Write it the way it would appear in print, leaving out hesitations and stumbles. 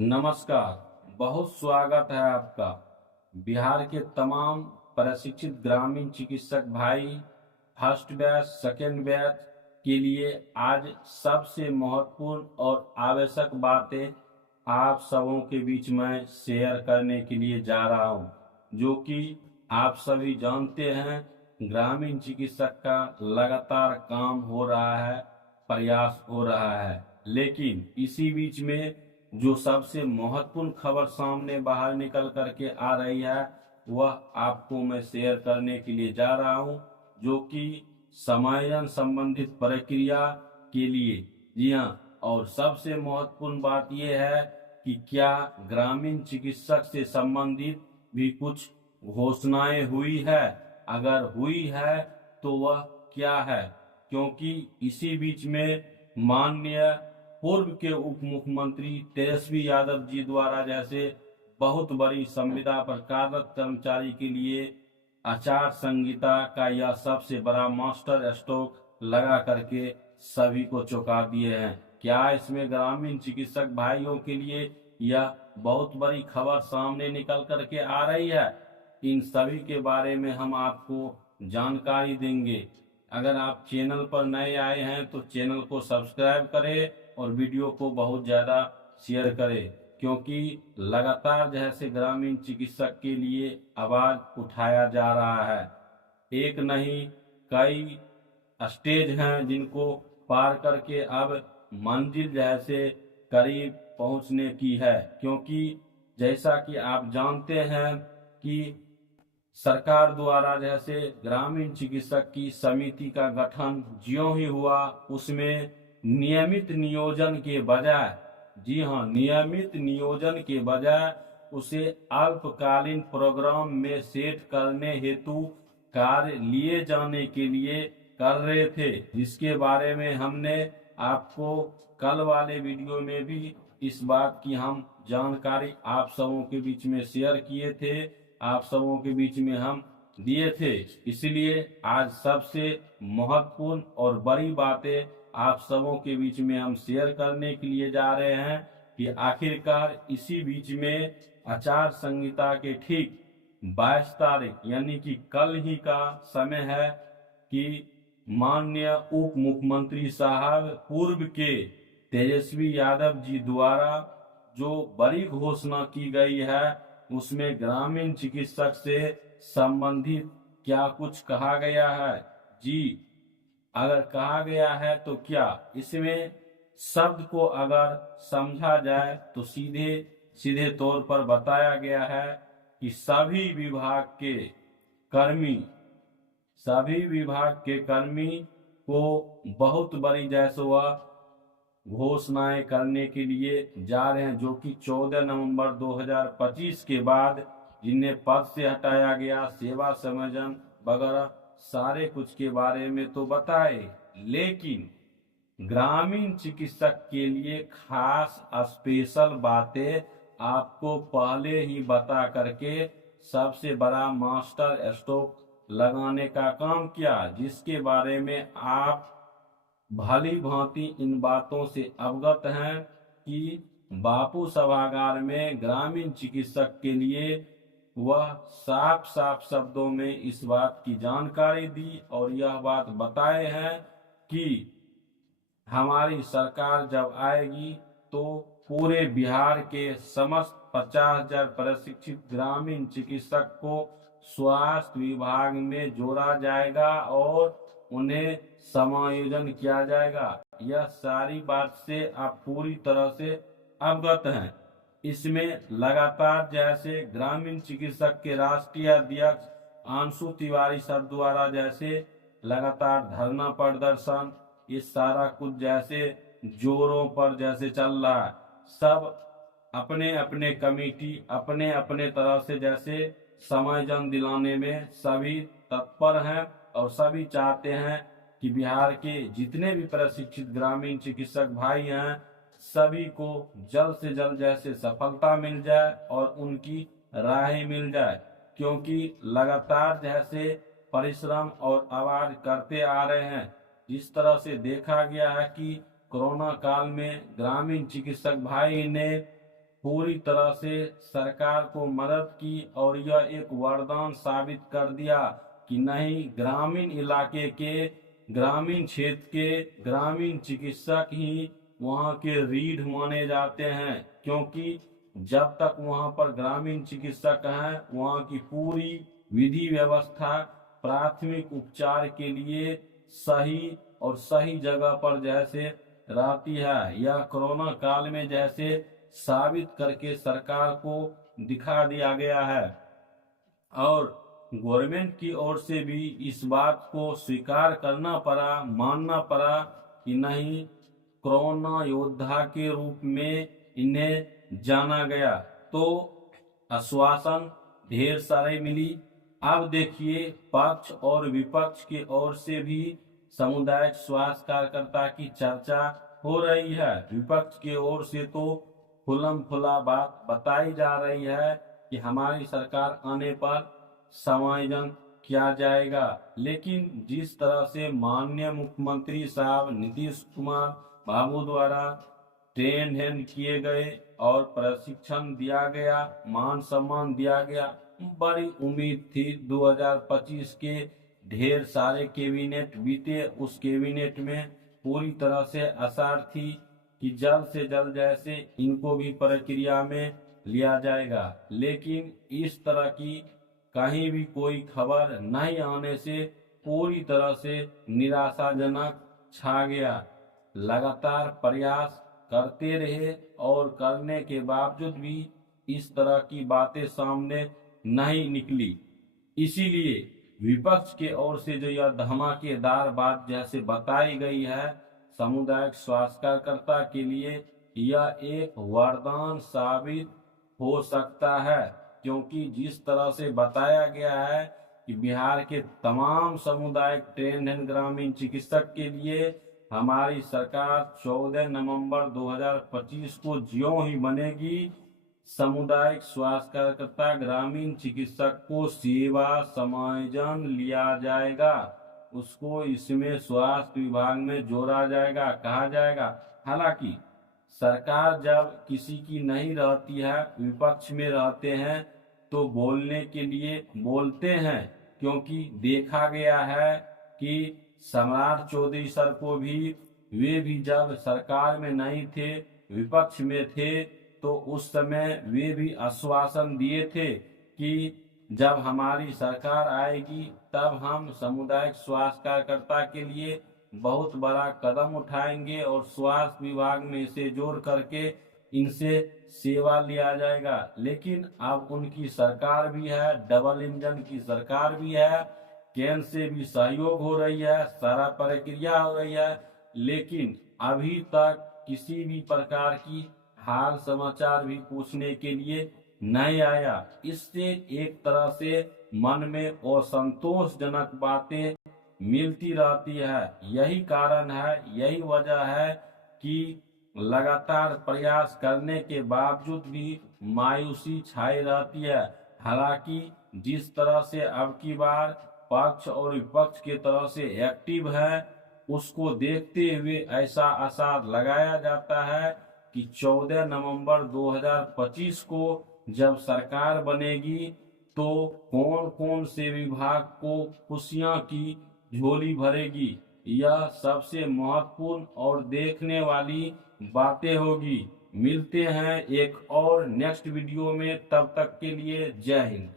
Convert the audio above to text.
नमस्कार। बहुत स्वागत है आपका। बिहार के तमाम प्रशिक्षित ग्रामीण चिकित्सक भाई फर्स्ट बैच सेकेंड बैच के लिए आज सबसे महत्वपूर्ण और आवश्यक बातें आप सबों के बीच में शेयर करने के लिए जा रहा हूं, जो कि आप सभी जानते हैं ग्रामीण चिकित्सक का लगातार काम हो रहा है, प्रयास हो रहा है। लेकिन इसी बीच में जो सबसे महत्वपूर्ण खबर सामने बाहर निकल करके आ रही है वह आपको मैं शेयर करने के लिए जा रहा हूं, जो कि समायोजन संबंधित प्रक्रिया के लिए। जी हाँ, और सबसे महत्वपूर्ण बात यह है कि क्या ग्रामीण चिकित्सक से संबंधित भी कुछ घोषणाएं हुई है। अगर हुई है तो वह क्या है, क्योंकि इसी बीच में माननीय पूर्व के उप मुख्यमंत्री तेजस्वी यादव जी द्वारा जैसे बहुत बड़ी संविदा पर कार्यरत कर्मचारी के लिए आचार संहिता का यह सबसे बड़ा मास्टर स्ट्रोक लगा करके सभी को चौंका दिए हैं। क्या इसमें ग्रामीण चिकित्सक भाइयों के लिए यह बहुत बड़ी खबर सामने निकल करके आ रही है? इन सभी के बारे में हम आपको जानकारी देंगे। अगर आप चैनल पर नए आए हैं तो चैनल को सब्सक्राइब करें और वीडियो को बहुत ज़्यादा शेयर करें, क्योंकि लगातार जैसे ग्रामीण चिकित्सक के लिए आवाज़ उठाया जा रहा है। एक नहीं, कई स्टेज हैं जिनको पार करके अब मंजिल जैसे करीब पहुंचने की है। क्योंकि जैसा कि आप जानते हैं कि सरकार द्वारा जैसे ग्रामीण चिकित्सक की समिति का गठन ज्यों ही हुआ, उसमें नियमित नियोजन के बजाय, जी हाँ, नियमित नियोजन के बजाय उसे अल्पकालीन प्रोग्राम में सेट करने हेतु कार्य लिए जाने के लिए कर रहे थे, जिसके बारे में हमने आपको कल वाले वीडियो में भी इस बात की हम जानकारी आप सबों के बीच में शेयर किए थे, आप सबों के बीच में हम दिए थे। इसलिए आज सबसे महत्वपूर्ण और बड़ी बातें आप सबों के बीच में हम शेयर करने के लिए जा रहे हैं कि आखिरकार इसी बीच में आचार संहिता के ठीक 22 तारीख यानी कि कल ही का समय है कि माननीय उप मुख्यमंत्री साहब पूर्व के तेजस्वी यादव जी द्वारा जो बड़ी घोषणा की गई है उसमें ग्रामीण चिकित्सक से संबंधित क्या कुछ कहा गया है। जी, अगर कहा गया है तो क्या इसमें शब्द को अगर समझा जाए तो सीधे सीधे तौर पर बताया गया है कि सभी विभाग के कर्मी को बहुत बड़ी जैसे वह घोषणाएं करने के लिए जा रहे हैं, जो कि 14 नवंबर 2025 के बाद जिन्हें पद से हटाया गया, सेवा समायोजन वगैरह सारे कुछ के बारे में तो बताए, लेकिन ग्रामीण चिकित्सक के लिए खास स्पेशल बातें आपको पहले ही बता करके सबसे बड़ा मास्टर स्ट्रोक लगाने का काम किया, जिसके बारे में आप भली भांति इन बातों से अवगत हैं कि बापू सभागार में ग्रामीण चिकित्सक के लिए वह साफ साफ शब्दों में इस बात की जानकारी दी और यह बात बताए हैं कि हमारी सरकार जब आएगी तो पूरे बिहार के समस्त 50,000 प्रशिक्षित ग्रामीण चिकित्सक को स्वास्थ्य विभाग में जोड़ा जाएगा और उन्हें समायोजन किया जाएगा। यह सारी बात से आप पूरी तरह से अवगत हैं। इसमें लगातार जैसे ग्रामीण चिकित्सक के राष्ट्रीय अध्यक्ष अंशु तिवारी सर द्वारा जैसे लगातार धरना प्रदर्शन, ये सारा कुछ जैसे जोरों पर जैसे चल रहा है। सब अपने अपने कमेटी अपने अपने तरह से जैसे समायोजन दिलाने में सभी तत्पर हैं और सभी चाहते हैं कि बिहार के जितने भी प्रशिक्षित ग्रामीण चिकित्सक भाई हैं सभी को जल्द से जल्द जैसे सफलता मिल जाए और उनकी राहें मिल जाए, क्योंकि लगातार जैसे परिश्रम और आवाज करते आ रहे हैं। जिस तरह से देखा गया है कि कोरोना काल में ग्रामीण चिकित्सक भाई ने पूरी तरह से सरकार को मदद की और यह एक वरदान साबित कर दिया कि नहीं, ग्रामीण इलाके के, ग्रामीण क्षेत्र के ग्रामीण चिकित्सक ही वहाँ के रीढ़ माने जाते हैं, क्योंकि जब तक वहाँ पर ग्रामीण चिकित्सक हैं वहाँ की पूरी विधि व्यवस्था प्राथमिक उपचार के लिए सही और सही जगह पर जैसे रहती है। यह कोरोना काल में जैसे साबित करके सरकार को दिखा दिया गया है और गवर्नमेंट की ओर से भी इस बात को स्वीकार करना पड़ा, मानना पड़ा कि नहीं, कोरोना योद्धा के रूप में इन्हें जाना गया। तो आश्वासन ढेर सारे मिली। अब देखिए पक्ष और विपक्ष की ओर से भी सामुदायिक स्वास्थ्य कार्यकर्ता की चर्चा हो रही है। विपक्ष की ओर से तो खुलम खुला बात बताई जा रही है कि हमारी सरकार आने पर समायोजन किया जाएगा, लेकिन जिस तरह से माननीय मुख्यमंत्री साहब नीतीश कुमार बाबू द्वारा ट्रेन हैंड किए गए और प्रशिक्षण दिया गया, मान सम्मान दिया गया, बड़ी उम्मीद थी 2025 के। ढेर सारे कैबिनेट बीते, उस कैबिनेट में पूरी तरह से आसार थी कि जल्द से जल्द जैसे इनको भी प्रक्रिया में लिया जाएगा, लेकिन इस तरह की कहीं भी कोई खबर नहीं आने से पूरी तरह से निराशाजनक छा गया। लगातार प्रयास करते रहे और करने के बावजूद भी इस तरह की बातें सामने नहीं निकली। इसीलिए विपक्ष के ओर से जो यह धमाकेदार बात जैसे बताई गई है, सामुदायिक स्वास्थ्य कार्यकर्ता के लिए यह एक वरदान साबित हो सकता है, क्योंकि जिस तरह से बताया गया है कि बिहार के तमाम सामुदायिक ट्रेंड एंड ग्रामीण चिकित्सक के लिए हमारी सरकार 14 नवंबर 2025 को ज्यों ही बनेगी, सामुदायिक स्वास्थ्य कार्यकर्ता ग्रामीण चिकित्सक को सेवा समायोजन लिया जाएगा, उसको इसमें स्वास्थ्य विभाग में जोड़ा जाएगा, कहा जाएगा। हालांकि सरकार जब किसी की नहीं रहती है, विपक्ष में रहते हैं, तो बोलने के लिए बोलते हैं, क्योंकि देखा गया है कि सम्राट चौधरी सर को भी, वे भी जब सरकार में नहीं थे, विपक्ष में थे, तो उस समय वे भी आश्वासन दिए थे कि जब हमारी सरकार आएगी तब हम सामुदायिक स्वास्थ्य कार्यकर्ता के लिए बहुत बड़ा कदम उठाएंगे और स्वास्थ्य विभाग में इसे जोड़ करके इनसे सेवा लिया जाएगा। लेकिन अब उनकी सरकार भी है, डबल इंजन की सरकार भी है, केंद्र से भी सहयोग हो रही है, सारा प्रक्रिया हो रही है, लेकिन अभी तक किसी भी प्रकार की हाल समाचार भी पूछने के लिए नहीं आया। इससे एक तरह से मन में असंतोषजनक बातें मिलती रहती है। यही कारण है, यही वजह है कि लगातार प्रयास करने के बावजूद भी मायूसी छाई रहती है। हालांकि जिस तरह से अब की बार पक्ष और विपक्ष की तरह से एक्टिव है, उसको देखते हुए ऐसा आसार लगाया जाता है कि 14 नवंबर 2025 को जब सरकार बनेगी तो कौन कौन से विभाग को खुशियां की झोली भरेगी, यह सबसे महत्वपूर्ण और देखने वाली बातें होगी। मिलते हैं एक और नेक्स्ट वीडियो में, तब तक के लिए जय हिंद।